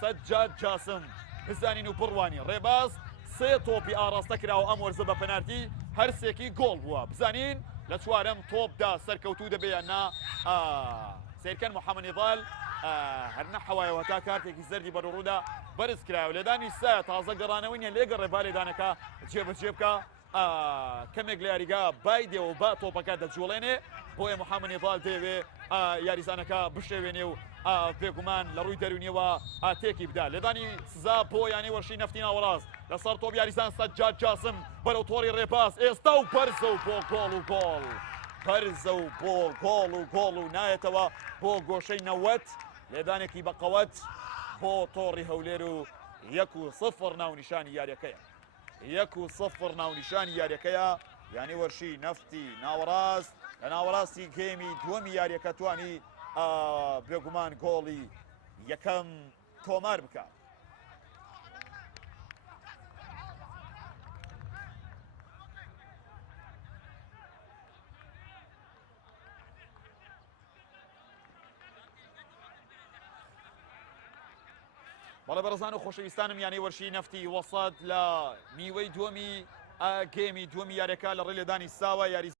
سەجاد جاسم بزانین و بڕوانی ڕێباز سێ تۆپی ئاڕاستە کراوە ئەم وەرزە بە پەنارتی هەرسێکی گۆڵ بووە بزانین لە چوارەم تۆپدا سەرکەوتوو دەبێت نا سیرکەن محەممەد نیضال هەرنە حەوایەوە تا کارتێکی زەردی بەرەڕوودا بەرز کراوە لێدانی سە تازە گەڕانەوەی نیە لێگە ڕێبا لێدانەکە جێبەجێ بکە کەمێک لە یاریگا بای دێەوە با تۆپەکە دەجوڵێنێ بۆیە محەممەد نیضال دەیەوێ یاریزانەکە بشێوێنێ و بێگومان لە ڕووی دەرونیەوە تێکی بدا لێدانی سزا بۆ یانی وەرشی نەفتی ناوەڕاست لەسەر تۆپ یاریزان سەجاد جاسم بەرەو تۆڕی ڕێپاس ئێستا و بەرزە و بۆ گۆڵ و گۆڵ بەرزە و بۆ گۆڵ و گۆڵ و نایەتەوە بۆ گۆشەی نەوەت لێدانێکی بەقەوەت بۆ تۆڕی هەولێر و 1-0 ناونیشانی یاریەکەیە 1-0 ناونیشانی یاریەکەیە یانی وەرشی نەفتی ناوەڕاست لە ناوەڕاستی گێمی دووەمی یاریەکە توانی بێگومان گۆڵی یەکەم تۆمار بکات بەڵێ بەڕێزان و خۆشەویستانم یانی وەرشی نەفتی وەسەد لە نیوەی دووەمی گێمی دووەمی یاریەکە لە ڕێ لێدانی ساوە یاری